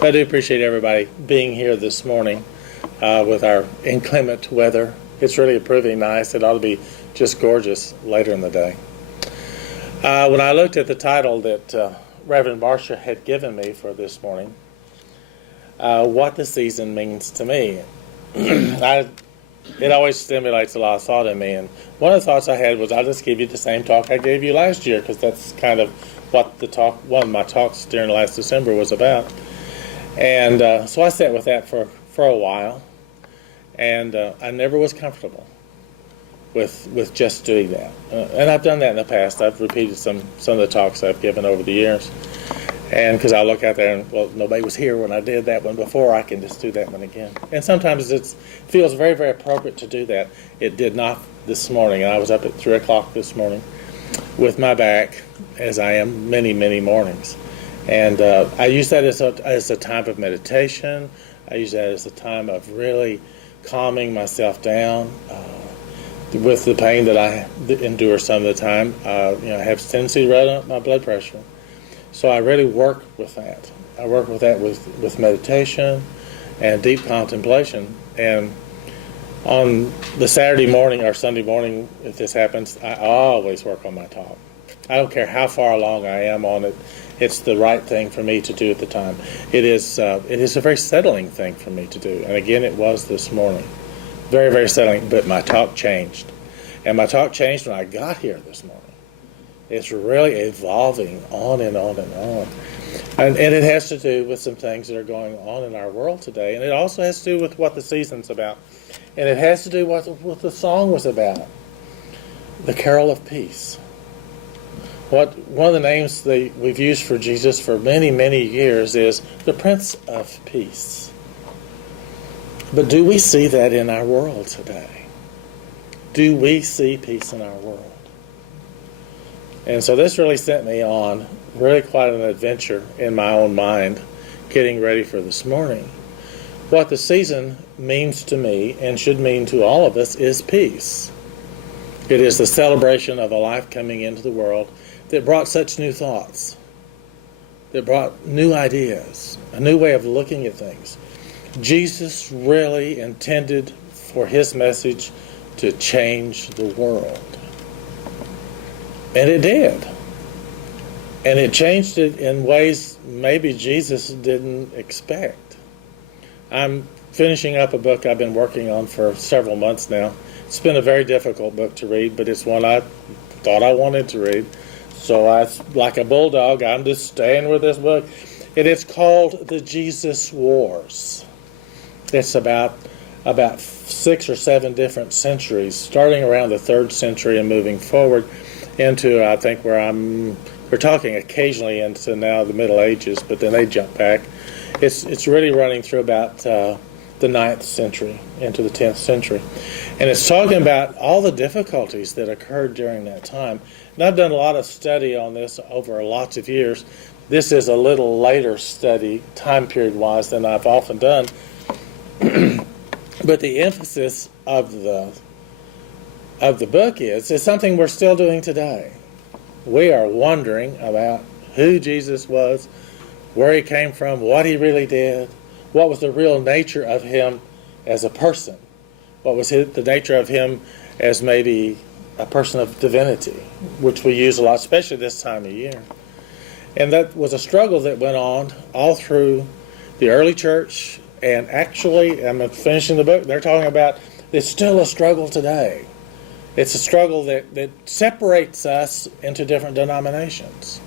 I do appreciate everybody being here this morning with our inclement weather. It's really proving nice. It ought to be just gorgeous later in the day. When I looked at the title that Reverend Marcia had given me for this morning, what the season means to me, it always stimulates a lot of thought in me. And one of the thoughts I had was, I'll just give you the same talk I gave you last year, because that's kind of what one of my talks during last December was about. And so I sat with that for a while, and I never was comfortable with just doing that. And I've done that in the past. I've repeated some of the talks I've given over the years. And because I look out there and, well, nobody was here when I did that one before, I can just do that one again. And sometimes it feels very, very appropriate to do that. It did not this morning. And I was up at 3 o'clock this morning with my back, as I am many, many mornings. And I use that as a time of meditation. I use that as a time of really calming myself down with the pain that I endure some of the time. I have a tendency to run up my blood pressure. So I really work with that. I work with that with meditation and deep contemplation. And on the Saturday morning or Sunday morning, if this happens, I always work on my talk. I don't care how far along I am on it. It's the right thing for me to do at the time. It is a very settling thing for me to do. And again, it was this morning. Very, very settling. But my talk changed. And my talk changed when I got here this morning. It's really evolving on and on and on. And it has to do with some things that are going on in our world today. And it also has to do with what the season's about. And it has to do with what the song was about. The Carol of Peace. One of the names we've used for Jesus for many, many years is the Prince of Peace. But do we see that in our world today? Do we see peace in our world? And so this really sent me on really quite an adventure in my own mind, getting ready for this morning. What the season means to me, and should mean to all of us, is peace. It is the celebration of a life coming into the world that brought such new thoughts, that brought new ideas, a new way of looking at things. Jesus really intended for his message to change the world. And it did. And it changed it in ways maybe Jesus didn't expect. I'm finishing up a book I've been working on for several months now. It's been a very difficult book to read, but it's one I thought I wanted to read. So like a bulldog, I'm just staying with this book. And it's called The Jesus Wars. It's about 6 or 7 different centuries, starting around the 3rd century and moving forward into, I think, we're talking occasionally into now the Middle Ages, but then they jump back. It's really running through about the 9th century into the 10th century. And it's talking about all the difficulties that occurred during that time. And I've done a lot of study on this over lots of years. This is a little later study, time period-wise, than I've often done. But the emphasis of the book is something we're still doing today. We are wondering about who Jesus was, where he came from, what he really did, what was the real nature of him as a person, what was the nature of him as maybe a person of divinity, which we use a lot, especially this time of year. And that was a struggle that went on all through the early church. And actually, I'm finishing the book, they're talking about it's still a struggle today. It's a struggle that separates us into different denominations.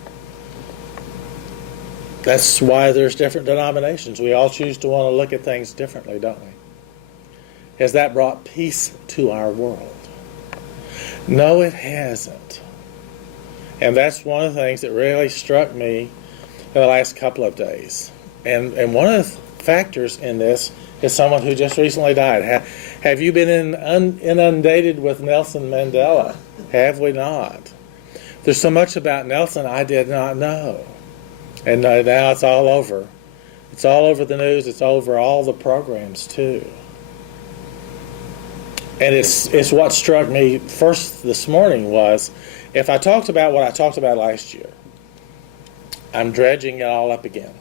That's why there's different denominations. We all choose to want to look at things differently, don't we? Has that brought peace to our world? No, it hasn't. And that's one of the things that really struck me in the last couple of days. And one of the factors in this is someone who just recently died. Have you been inundated with Nelson Mandela? Have we not? There's so much about Nelson I did not know. And now it's all over. It's all over the news. It's over all the programs, too. And it's what struck me first this morning was, if I talked about what I talked about last year, I'm dredging it all up again.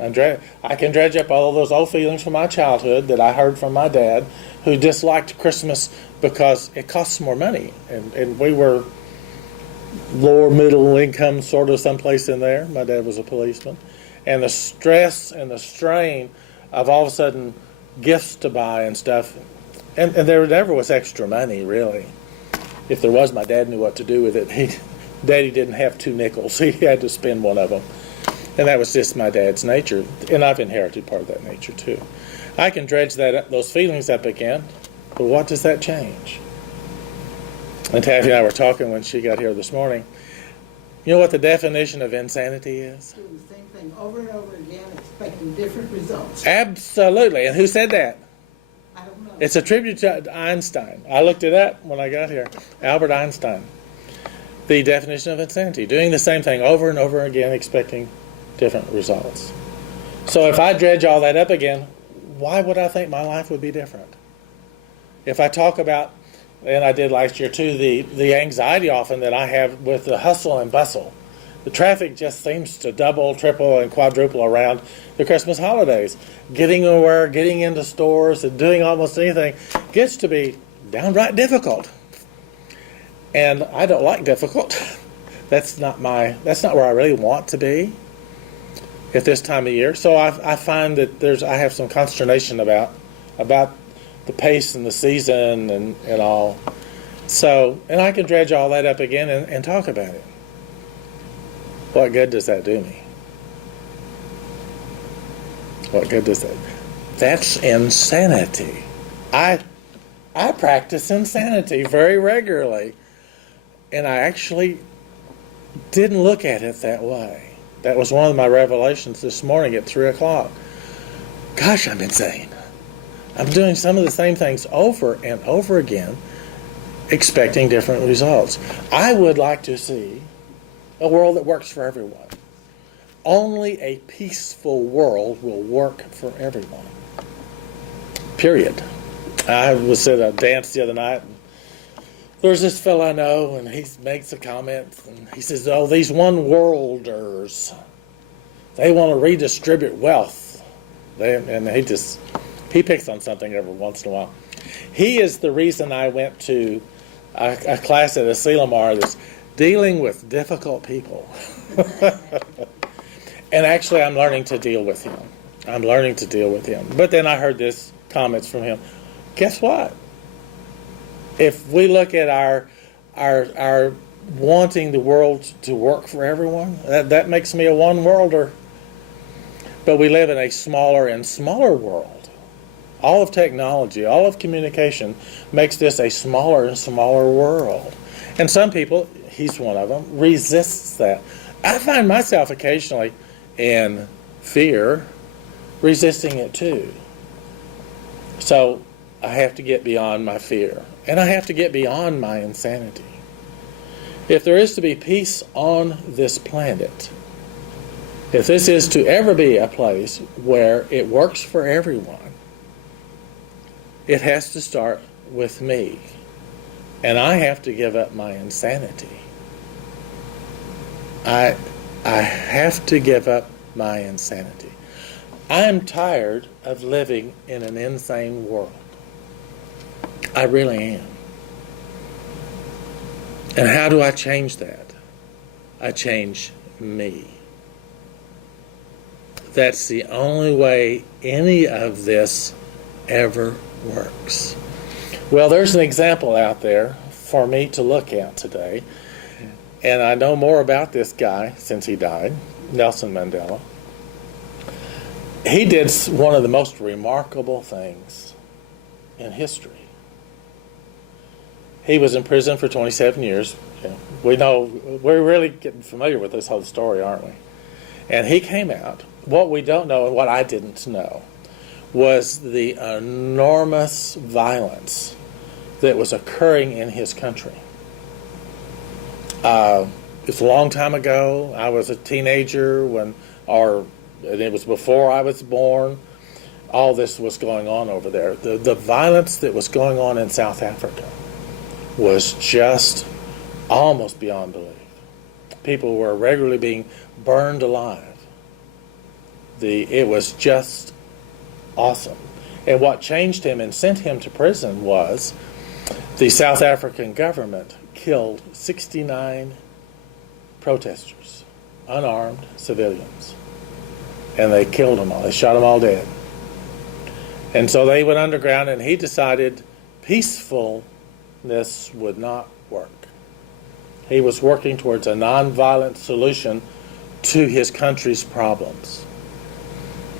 I can dredge up all of those old feelings from my childhood that I heard from my dad, who disliked Christmas because it costs more money. And we were lower middle income, sort of someplace in there. My dad was a policeman. And the stress and the strain of all of a sudden gifts to buy and stuff. And there never was extra money, really. If there was, my dad knew what to do with it. Daddy didn't have 2 nickels. He had to spend one of them. And that was just my dad's nature. And I've inherited part of that nature, too. I can dredge those feelings up again, but what does that change? And Taffy and I were talking when she got here this morning. You know what the definition of insanity is? Doing the same thing over and over again, expecting different results. Absolutely. And who said that? I don't know. It's a tribute to Einstein. I looked it up when I got here. Albert Einstein. The definition of insanity. Doing the same thing over and over again, expecting different results. So if I dredge all that up again, why would I think my life would be different? If I talk about, and I did last year too, the anxiety often that I have with the hustle and bustle. The traffic just seems to double, triple, and quadruple around the Christmas holidays. Getting anywhere, getting into stores, and doing almost anything gets to be downright difficult. And I don't like difficult. That's not where I really want to be at this time of year. So I find that I have some consternation about the pace and the season and all. So, and I can dredge all that up again and talk about it. What good does that do me? What good does that? That's insanity. I practice insanity very regularly, and I actually didn't look at it that way. That was one of my revelations this morning at 3 o'clock. Gosh, I'm insane. I'm doing some of the same things over and over again, expecting different results. I would like to see a world that works for everyone. Only a peaceful world will work for everyone. Period. I was at a dance the other night, and there's this fellow I know, and he makes a comment, and he says, "Oh, these one-worlders, they want to redistribute wealth." He picks on something every once in a while. He is the reason I went to a class at Asilomar that's dealing with difficult people. And actually, I'm learning to deal with him. But then I heard this comments from him. Guess what? If we look at our wanting the world to work for everyone, that makes me a one-worlder. But we live in a smaller and smaller world. All of technology, all of communication makes this a smaller and smaller world. And some people, he's one of them, resists that. I find myself occasionally in fear, resisting it too. So I have to get beyond my fear. And I have to get beyond my insanity. If there is to be peace on this planet, if this is to ever be a place where it works for everyone, it has to start with me. And I have to give up my insanity. I have to give up my insanity. I am tired of living in an insane world. I really am. And how do I change that? I change me. That's the only way any of this ever works. Well, there's an example out there for me to look at today. And I know more about this guy since he died, Nelson Mandela. He did one of the most remarkable things in history. He was in prison for 27 years. We know, we're really getting familiar with this whole story, aren't we? And he came out. What we don't know, and what I didn't know, was the enormous violence that was occurring in his country. It's a long time ago. I was a teenager and it was before I was born. All this was going on over there. The violence that was going on in South Africa was just almost beyond belief. People were regularly being burned alive. it was just awesome. And what changed him and sent him to prison was the South African government killed 69 protesters, unarmed civilians. And they killed them all. They shot them all dead. And so they went underground, and he decided peacefulness would not work. He was working towards a nonviolent solution to his country's problems.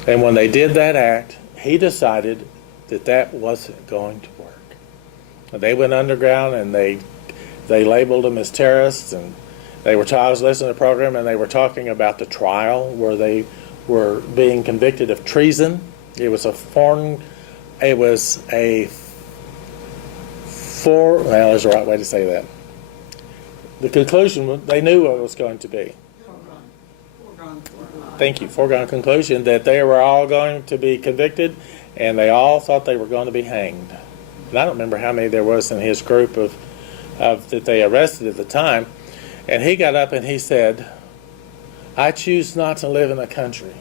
And when they did that act, he decided that that wasn't going to work. And they went underground, and they labeled them as terrorists, and I was listening to the program, and they were talking about the trial where they were being convicted of treason. It was well, there's a right way to say that. The conclusion, they knew what it was going to be. Thank you. Foregone conclusion that they were all going to be convicted, and they all thought they were going to be hanged. And I don't remember how many there was in his group of that they arrested at the time. And he got up and he said, I choose not to live in a country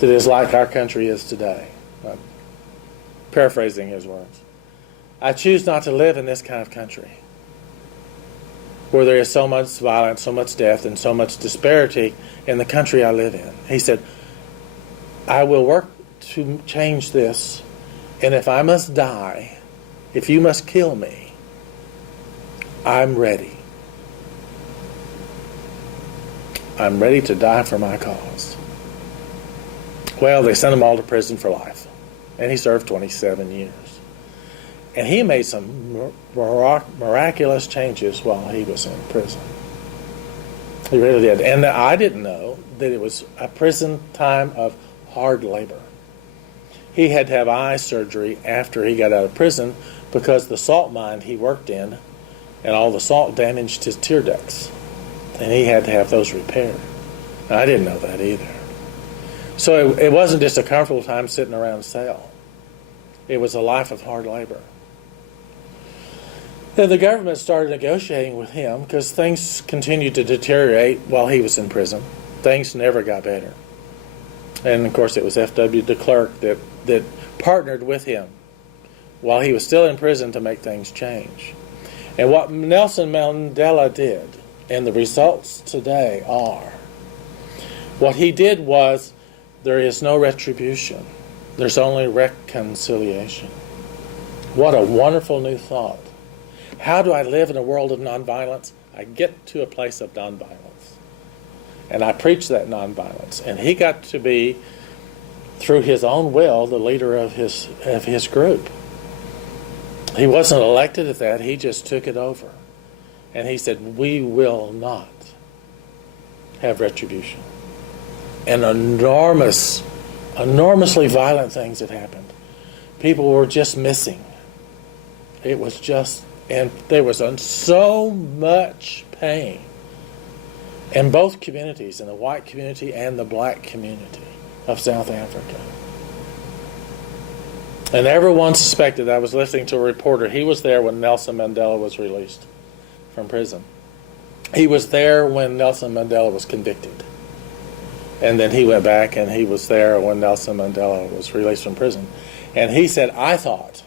that is like our country is today. I'm paraphrasing his words. I choose not to live in this kind of country where there is so much violence, so much death, and so much disparity in the country I live in. He said, I will work to change this, and if I must die, if you must kill me, I'm ready. I'm ready to die for my cause. Well, they sent him all to prison for life, and he served 27 years. And he made some miraculous changes while he was in prison. He really did. And I didn't know that it was a prison time of hard labor. He had to have eye surgery after he got out of prison because the salt mine he worked in and all the salt damaged his tear ducts. And he had to have those repaired. And I didn't know that either. So it wasn't just a comfortable time sitting around a cell. It was a life of hard labor. Then the government started negotiating with him because things continued to deteriorate while he was in prison. Things never got better. And of course it was F.W. de Klerk that partnered with him while he was still in prison to make things change. And what Nelson Mandela did, and the results today are, what he did was, there is no retribution. There's only reconciliation. What a wonderful new thought. How do I live in a world of nonviolence? I get to a place of nonviolence. And I preach that nonviolence. And he got to be, through his own will, the leader of his group. He wasn't elected at that. He just took it over. And he said, we will not have retribution. And enormously violent things had happened. People were just missing. It was just, and there was so much pain in both communities, in the white community and the black community of South Africa. And everyone suspected. I was listening to a reporter. He was there when Nelson Mandela was released from prison. He was there when Nelson Mandela was convicted. And then he went back and he was there when Nelson Mandela was released from prison. And he said, I thought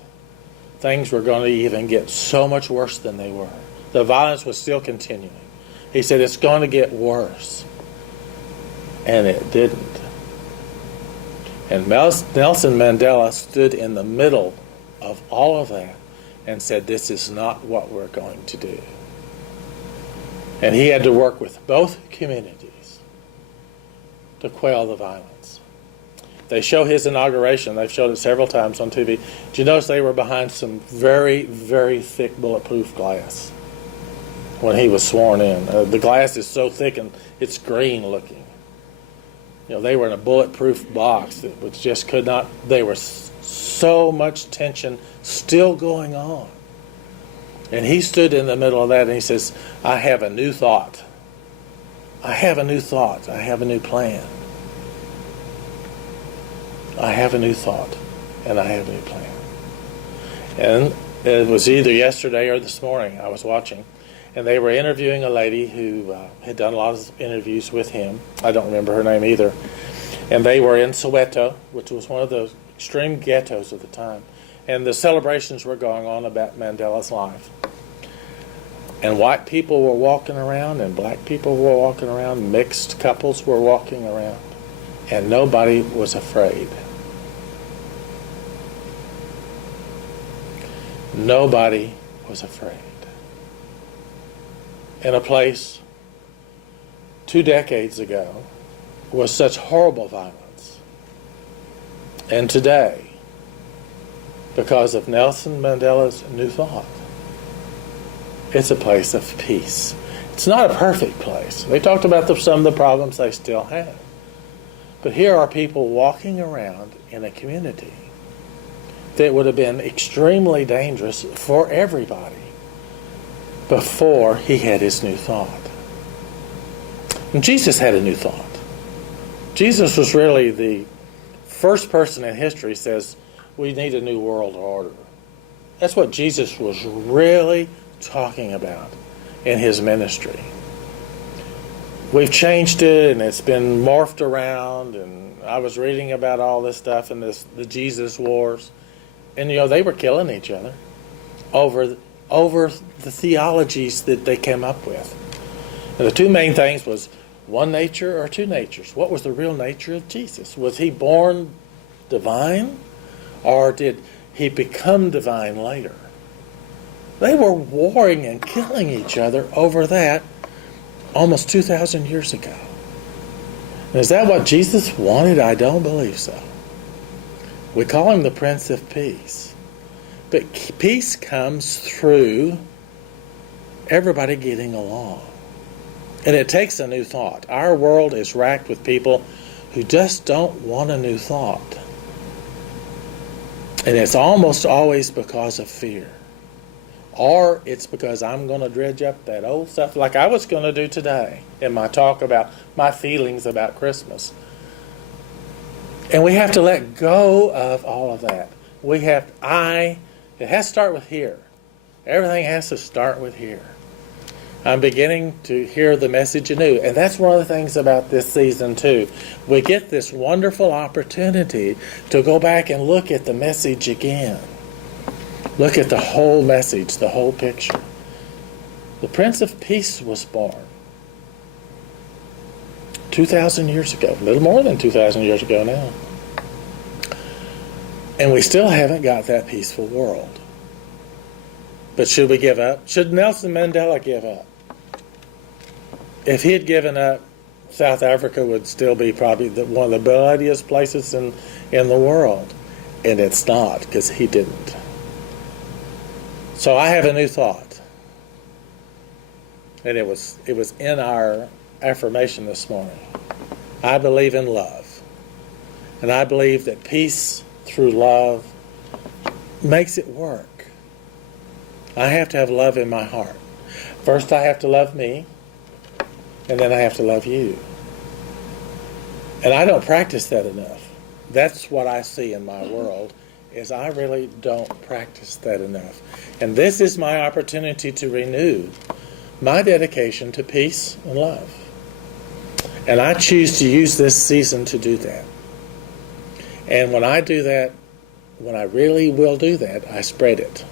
things were going to even get so much worse than they were. The violence was still continuing. He said, it's going to get worse. And it didn't. And Nelson Mandela stood in the middle of all of that and said, this is not what we're going to do. And he had to work with both communities to quell the violence. They show his inauguration. They've showed it several times on TV. Did you notice they were behind some very, very thick bulletproof glass when he was sworn in? The glass is so thick and it's green looking. You know, they were in a bulletproof box that was just could not. There was so much tension still going on. And he stood in the middle of that and he says, I have a new thought. I have a new thought. I have a new plan. I have a new thought, and I have a new plan. And it was either yesterday or this morning I was watching, and they were interviewing a lady who had done a lot of interviews with him. I don't remember her name either. And they were in Soweto, which was one of the extreme ghettos of the time. And the celebrations were going on about Mandela's life. And white people were walking around and black people were walking around. Mixed couples were walking around. And nobody was afraid. Nobody was afraid. In a place 2 decades ago was such horrible violence. And today, because of Nelson Mandela's new thought, it's a place of peace. It's not a perfect place. They talked about some of the problems they still have. But here are people walking around in a community that would have been extremely dangerous for everybody before he had his new thought. And Jesus had a new thought. Jesus was really the first person in history who says we need a new world order. That's what Jesus was really talking about in his ministry. We've changed it and it's been morphed around, and I was reading about all this stuff in the Jesus Wars. And they were killing each other over the theologies that they came up with. And the two main things was one nature or two natures. What was the real nature of Jesus? Was he born divine, or did he become divine later? They were warring and killing each other over that almost 2,000 years ago. And is that what Jesus wanted? I don't believe so. We call him the Prince of Peace. But peace comes through everybody getting along. And it takes a new thought. Our world is racked with people who just don't want a new thought. And it's almost always because of fear. Or it's because I'm going to dredge up that old stuff like I was going to do today in my talk about my feelings about Christmas. And we have to let go of all of that. It has to start with here. Everything has to start with here. I'm beginning to hear the message anew. And that's one of the things about this season too. We get this wonderful opportunity to go back and look at the message again. Look at the whole message, the whole picture. The Prince of Peace was born 2,000 years ago, a little more than 2,000 years ago now. And we still haven't got that peaceful world. But should we give up? Should Nelson Mandela give up? If he had given up, South Africa would still be probably one of the bloodiest places in the world. And it's not, because he didn't. So I have a new thought. And it was in our affirmation this morning. I believe in love. And I believe that peace through love makes it work. I have to have love in my heart. First I have to love me, and then I have to love you. And I don't practice that enough. That's what I see in my world, is I really don't practice that enough. And this is my opportunity to renew my dedication to peace and love. And I choose to use this season to do that. And when I do that, when I really will do that, I spread it.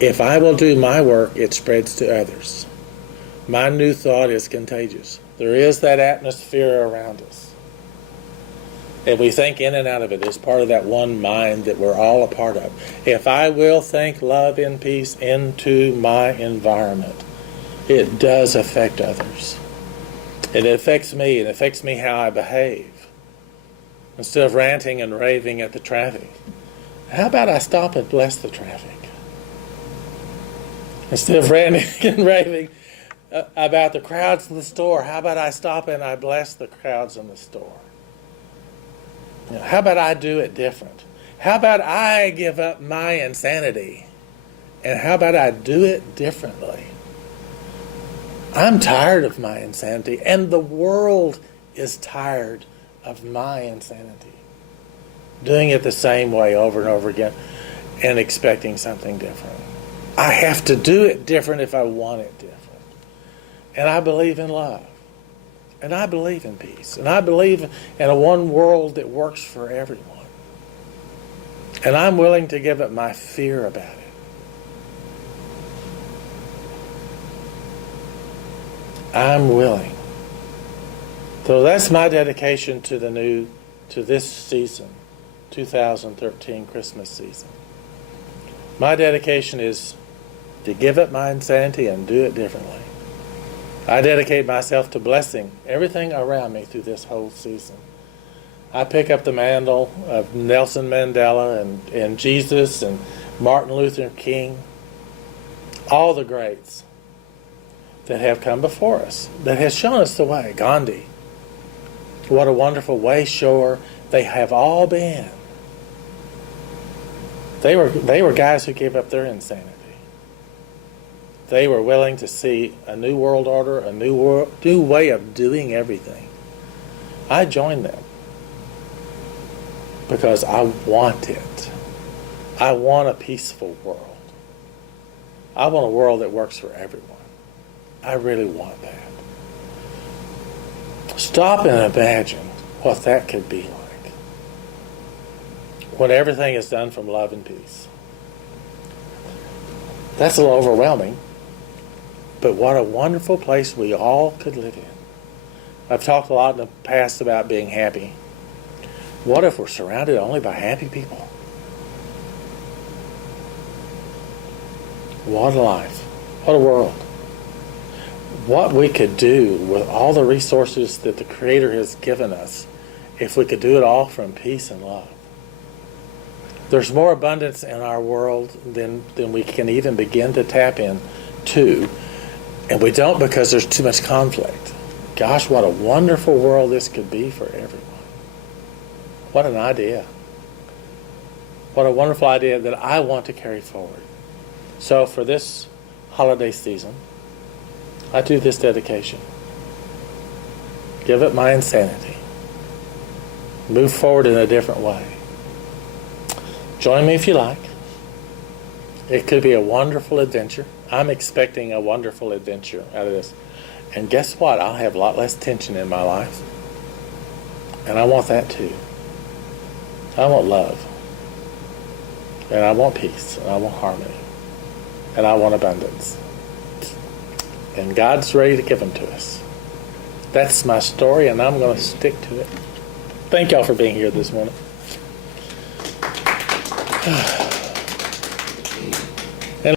If I will do my work, it spreads to others. My new thought is contagious. There is that atmosphere around us. And we think in and out of it as part of that one mind that we're all a part of. If I will think love and peace into my environment, it does affect others. It affects me. It affects me how I behave. Instead of ranting and raving at the traffic, how about I stop and bless the traffic? Instead of ranting and raving about the crowds in the store, how about I stop and I bless the crowds in the store? How about I do it different? How about I give up my insanity? And how about I do it differently? I'm tired of my insanity, and the world is tired of my insanity. Doing it the same way over and over again and expecting something different. I have to do it different if I want it different. And I believe in love. And I believe in peace. And I believe in a one world that works for everyone. And I'm willing to give up my fear about it. I'm willing. So that's my dedication to this season, 2013 Christmas season. My dedication is to give up my insanity and do it differently. I dedicate myself to blessing everything around me through this whole season. I pick up the mantle of Nelson Mandela and Jesus and Martin Luther King, all the greats that have come before us, that has shown us the way. Gandhi, what a wonderful way shower they have all been. They were guys who gave up their insanity. They were willing to see a new world order, a new way of doing everything. I joined them because I want it. I want a peaceful world. I want a world that works for everyone. I really want that. Stop and imagine what that could be like when everything is done from love and peace. That's a little overwhelming, but what a wonderful place we all could live in. I've talked a lot in the past about being happy. What if we're surrounded only by happy people? What a life. What a world. What we could do with all the resources that the Creator has given us if we could do it all from peace and love. There's more abundance in our world than we can even begin to tap into, and we don't because there's too much conflict. Gosh, what a wonderful world this could be for everyone. What an idea. What a wonderful idea that I want to carry forward. So for this holiday season, I do this dedication. Give up my insanity. Move forward in a different way. Join me if you like. It could be a wonderful adventure. I'm expecting a wonderful adventure out of this. And guess what? I'll have a lot less tension in my life. And I want that too. I want love. And I want peace. And I want harmony. And I want abundance. And God's ready to give them to us. That's my story, and I'm going to stick to it. Thank y'all for being here this morning.